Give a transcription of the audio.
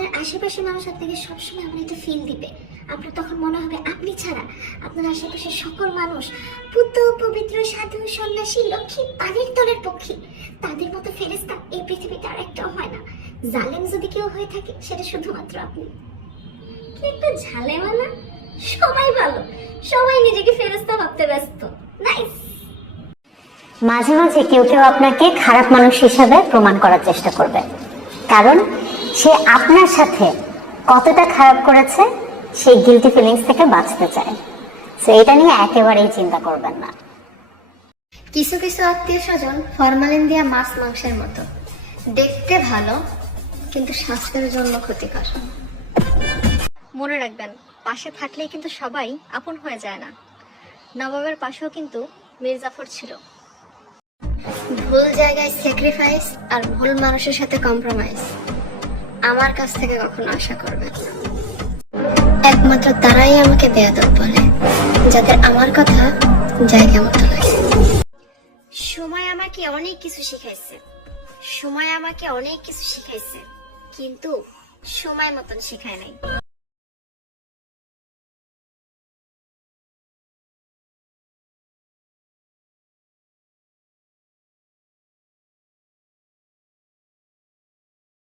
আপনার আশেপাশের মানুষ আপনাকে সবসময় আপনাকে ফিল দিবে। আপনার তখন মনে হবে আপনি ছাড়া আপনার আশেপাশের সকল মানুষ পুত পবিত্র সাধু সন্ন্যাসী লক্ষ্মী পানির তলের পক্ষী। তাদের মতো ফেরেশতা এই পৃথিবীতে আর একটাও হয় না। জালেম যদি কেউ হয়ে থাকে সেটা শুধুমাত্র আপনি। কি একটা ঝালেমা না? সবাই ভালো, সবাই নিজেকে ফেরেশতা ভাবতে ব্যস্ত। নাইস। মাঝে মাঝে কেউ কেউ আপনাকে খারাপ মানুষ হিসাবে প্রমাণ করার চেষ্টা করবে, কারণ সে আপনার সাথে কতটা খারাপ করেছে সেই গিলটি ফিলিংস থেকে বাঁচতে চায়। সো এটা নিয়ে একেবারেই চিন্তা করবেন না। কিছু কিছু আত্মীয় স্বজন ফরমালিন দেওয়া মাছ মাংসের মতো, দেখতে ভালো কিন্তু স্বাস্থ্যের জন্য ক্ষতিকর। মনে রাখবেন, পাশে থাকলেই কিন্তু সবাই আপন হয়ে যায় না। নবাবের পাশেও কিন্তু মীর জাফর ছিল। ভুল জায়গায় স্যাক্রিফাইস আর ভুল মানুষের সাথে কম্প্রোমাইজ আমার কাছ থেকে কখনো আশা করবেন না। একমাত্র তারাই আমাকে বেয়াদব বলে যাদের আমার কথা জায়গা মতো লাগে। সময় আমাকে অনেক কিছু শিখাইছে, সময় আমাকে অনেক কিছু শিখাইছে, কিন্তু সময় মতন শিখায় নাই।